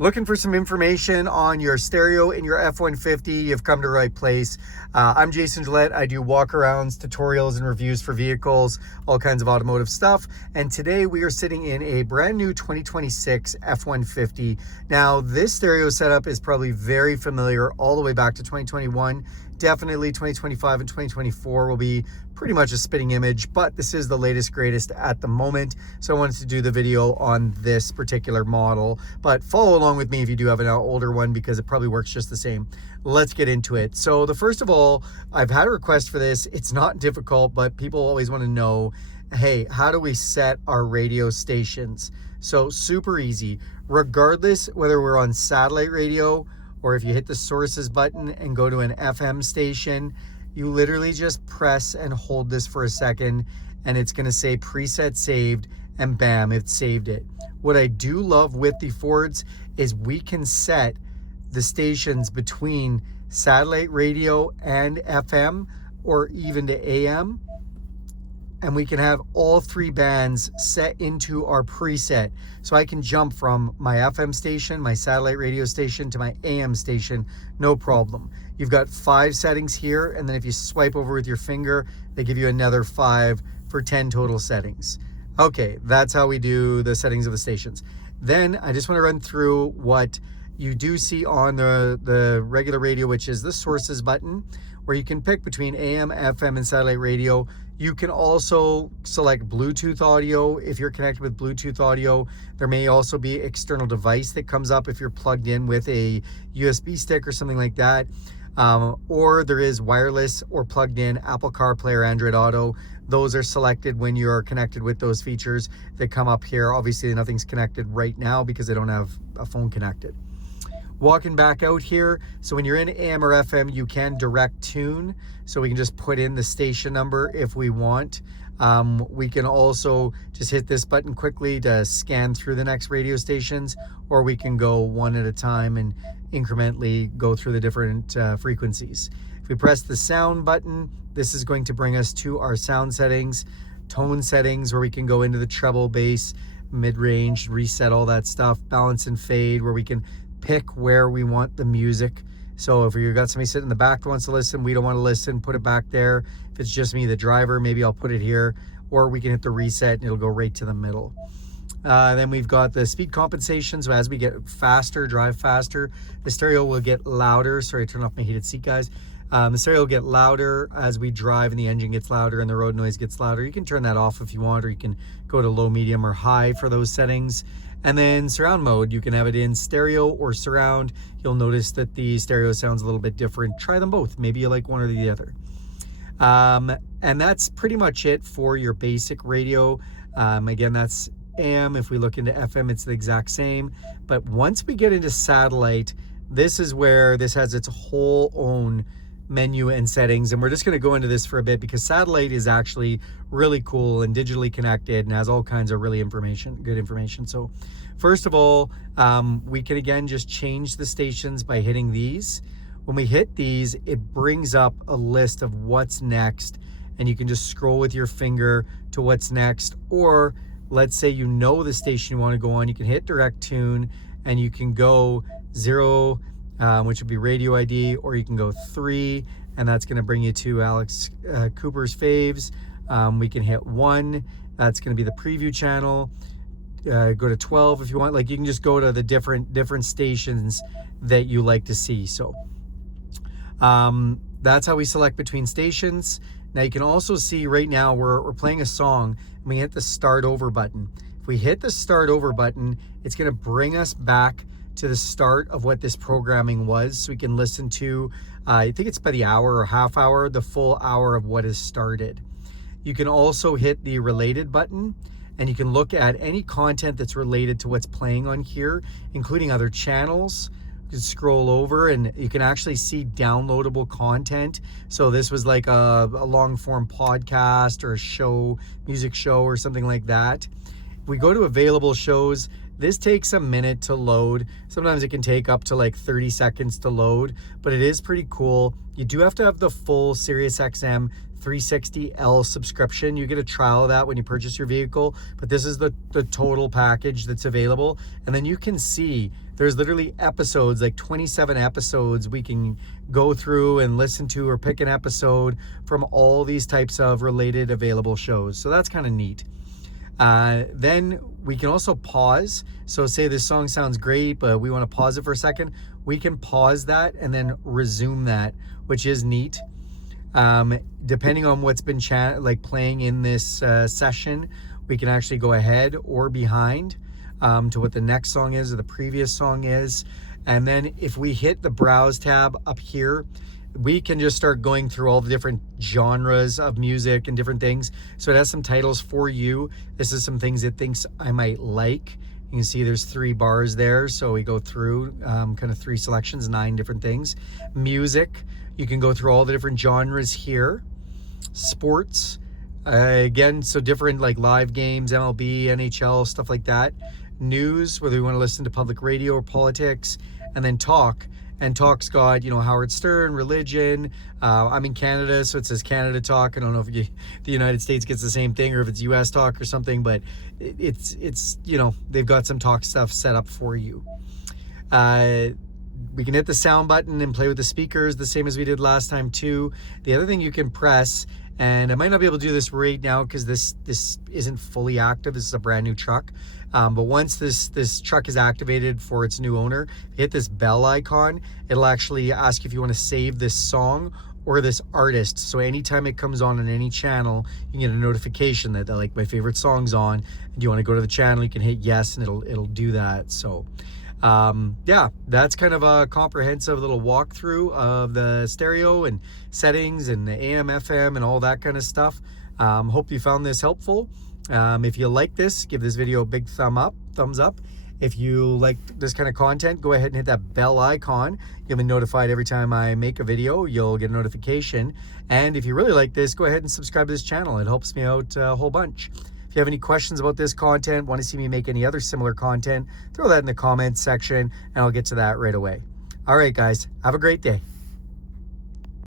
Looking for some information on your stereo in your F-150? You've come to the right place. I'm Jason Gillette. I do walk-arounds, tutorials, and reviews for vehicles, all kinds of automotive stuff. And today we are sitting in a brand new 2026 F-150. Now, this stereo setup is probably very familiar all the way back to 2021. Definitely 2025 and 2024 will be pretty much a spitting image, but this is the latest, greatest at the moment. So I wanted to do the video on this particular model, but follow along with me if you do have an older one because it probably works just the same. Let's get into it. So first of all, I've had a request for this. It's not difficult, but people always want to know, hey, how do we set our radio stations? So super easy, regardless whether we're on satellite radio or if you hit the sources button and go to an FM station, you literally just press and hold this for a second and it's gonna say preset saved, and bam, it saved it. What I do love with the Fords is we can set the stations between satellite radio and FM or even to AM, and we can have all three bands set into our preset. So I can jump from my FM station, my satellite radio station, to my AM station, no problem. You've got 5 settings here, and then if you swipe over with your finger, they give you another 5 for 10 total settings. Okay, that's how we do the settings of the stations. Then I just wanna run through what you do see on the regular radio, which is the sources button, where you can pick between AM, FM, and satellite radio. You can also select Bluetooth audio if you're connected with Bluetooth audio. There may also be external device that comes up if you're plugged in with a USB stick or something like that. Or there is wireless or plugged in Apple CarPlay or Android Auto. Those are selected when you're connected with those features that come up here. Obviously nothing's connected right now because I don't have a phone connected. Walking back out here, so when you're in AM or FM, you can direct tune. So we can just put in the station number if we want. We can also just hit this button quickly to scan through the next radio stations, or we can go one at a time and incrementally go through the different frequencies. If we press the sound button, this is going to bring us to our sound settings, tone settings, where we can go into the treble, bass, mid-range, reset all that stuff, balance and fade, where we can pick where we want the music. So if you've got somebody sitting in the back that wants to listen, we don't want to listen, put it back there. If it's just me, the driver, maybe I'll put it here, or we can hit the reset and it'll go right to the middle. Then we've got the speed compensation. So as we get faster, drive faster, the stereo will get louder. Sorry, turn off my heated seat, guys. The stereo will get louder as we drive, and the engine gets louder and the road noise gets louder. You can turn that off if you want, or you can go to low, medium, or high for those settings. And then surround mode, you can have it in stereo or surround. You'll notice that the stereo sounds a little bit different. Try them both. Maybe you like one or the other. And that's pretty much it for your basic radio. Again, that's AM. If we look into FM, it's the exact same. But once we get into satellite, this is where this has its whole own menu and settings, and we're just going to go into this for a bit because satellite is actually really cool and digitally connected and has all kinds of really good information. So first of all, we can again just change the stations by hitting these. When we hit these, it brings up a list of what's next, and you can just scroll with your finger to what's next. Or let's say you know the station you want to go on, you can hit direct tune and you can go 0, which would be radio ID, or you can go 3, and that's going to bring you to Alex Cooper's faves. We can hit 1, that's going to be the preview channel. Go to 12 if you want. Like, you can just go to the different stations that you like to see. So that's how we select between stations. Now you can also see right now we're playing a song, and we hit the start over button. If we hit the start over button, it's going to bring us back to the start of what this programming was, so we can listen to, I think it's by the hour or half hour, the full hour of what has started. You can also hit the related button, and you can look at any content that's related to what's playing on here, including other channels. You can scroll over and you can actually see downloadable content. So this was like a long form podcast or a show, music show or something like that. If we go to available shows, This takes a minute to load. Sometimes it can take up to like 30 seconds to load, but it is pretty cool. You do have to have the full SiriusXM 360L subscription. You get a trial of that when you purchase your vehicle, but this is the total package that's available. And then you can see there's literally episodes, like 27 episodes we can go through and listen to, or pick an episode from all these types of related available shows. So that's kind of neat. Then we can also pause. So say this song sounds great, but we want to pause it for a second. We can pause that and then resume that, which is neat. Depending on what's been playing in this session, we can actually go ahead or behind to what the next song is or the previous song is. And then if we hit the browse tab up here, we can just start going through all the different genres of music and different things. So it has some titles for you. This is some things it thinks I might like. You can see there's 3 bars there. So we go through kind of 3 selections, 9 different things. Music, you can go through all the different genres here. Sports, again, so different like live games, MLB, NHL, stuff like that. News, whether we want to listen to public radio or politics. And then talk. And talk's got, Howard Stern, religion. I'm in Canada, so it says Canada Talk. I don't know if the United States gets the same thing or if it's US Talk or something, but it's they've got some talk stuff set up for you. We can hit the sound button and play with the speakers the same as we did last time too. The other thing you can press, and I might not be able to do this right now because this isn't fully active. This is a brand new truck. But once this truck is activated for its new owner, hit this bell icon. It'll actually ask if you want to save this song or this artist. So anytime it comes on any channel, you can get a notification that like my favorite song's on. And you want to go to the channel, you can hit yes, and it'll do that. So yeah, that's kind of a comprehensive little walkthrough of the stereo and settings and the AM, FM, and all that kind of stuff. Hope you found this helpful. If you like this, give this video a big thumbs up. If you like this kind of content, go ahead and hit that bell icon. You'll be notified every time I make a video. You'll get a notification. And if you really like this, go ahead and subscribe to this channel. It helps me out a whole bunch. If you have any questions about this content, want to see me make any other similar content, throw that in the comments section and I'll get to that right away. All right, guys, have a great day.